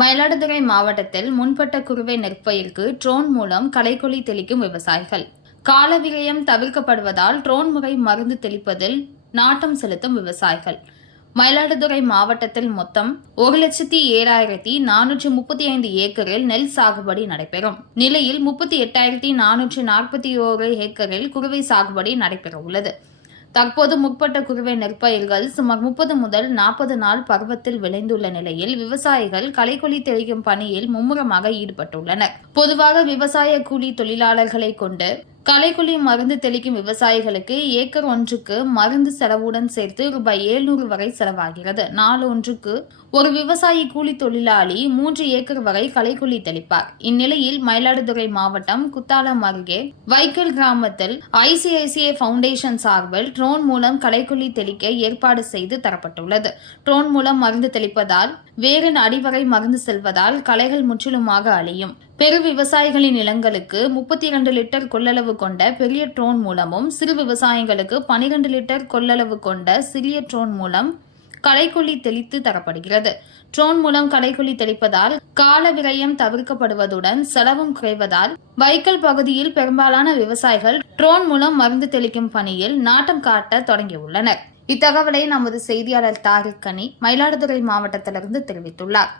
மயிலாடுதுறை மாவட்டத்தில் முன்பட்ட குறுவை நெற்பயிருக்கு ட்ரோன் மூலம் களைக்கொல்லி தெளிக்கும் விவசாயிகள். கால விரயம் தவிர்க்கப்படுவதால் ட்ரோன் முறை மருந்து தெளிப்பதில் நாட்டம் செலுத்தும் விவசாயிகள். மயிலாடுதுறை மாவட்டத்தில் மொத்தம் ஒரு லட்சத்தி ஏழாயிரத்தி நானூற்றி முப்பத்தி ஐந்து ஏக்கரில் நெல் சாகுபடி நடைபெறும். நிலையில் முப்பத்தி எட்டாயிரத்தி நானூற்றி நாற்பத்தி ஓரு ஏக்கரில் குறுவை சாகுபடி நடைபெற உள்ளது தற்போது முற்பட்ட குறுவை நெற்பயிர்கள் சுமார் முப்பது முதல் நாற்பது நாள் பருவத்தில் விளைந்துள்ள நிலையில் விவசாயிகள் களைக்கொல்லி தெளிக்கும் பணியில் மும்முரமாக ஈடுபட்டுள்ளனர். பொதுவாக விவசாய கூலி தொழிலாளர்களை கொண்டு களைக்கொல்லி மருந்து தெளிக்கும் விவசாயிகளுக்கு ஏக்கர் ஒன்றுக்கு மருந்து செலவுடன் சேர்த்து ரூபாய் ஏழ்நூறு வரை செலவாகிறது. நாள் ஒன்றுக்கு ஒரு விவசாயி கூலி தொழிலாளி மூன்று ஏக்கர் வரை களைக்கொல்லி தெளிப்பார். இந்நிலையில் மயிலாடுதுறை மாவட்டம் குத்தாலம் அருகே வைக்கல் கிராமத்தில் ஐசிஐசிஐ ஃபவுண்டேஷன் சார்பில் ட்ரோன் மூலம் களைக்கொல்லி தெளிக்க ஏற்பாடு செய்து தரப்பட்டுள்ளது. ட்ரோன் மூலம் மருந்து தெளிப்பதால் வேரின் அடிவரை மருந்து செல்வதால் களைகள் முற்றிலுமாக அழியும். பெரு விவசாயிகளின் நிலங்களுக்கு முப்பத்தி இரண்டு லிட்டர் கொள்ளளவு கொண்ட பெரிய ட்ரோன் மூலமும் சிறு விவசாயிகளுக்கு பனிரெண்டு லிட்டர் கொள்ளளவு கொண்ட சிறிய ட்ரோன் மூலம் களைக்கொல்லி தெளித்து தரப்படுகிறது. ட்ரோன் மூலம் களைக்கொல்லி தெளிப்பதால் கால விரயம் தவிர்க்கப்படுவதுடன் செலவும் குறைவதால் வைக்கல் பகுதியில் பெரும்பாலான விவசாயிகள் ட்ரோன் மூலம் மருந்து தெளிக்கும் பணியில் நாட்டம் காட்ட தொடங்கியுள்ளனர். இத்தகவலை நமது செய்தியாளர் தாரிக் கனி மயிலாடுதுறை மாவட்டத்திலிருந்து தெரிவித்துள்ளார்.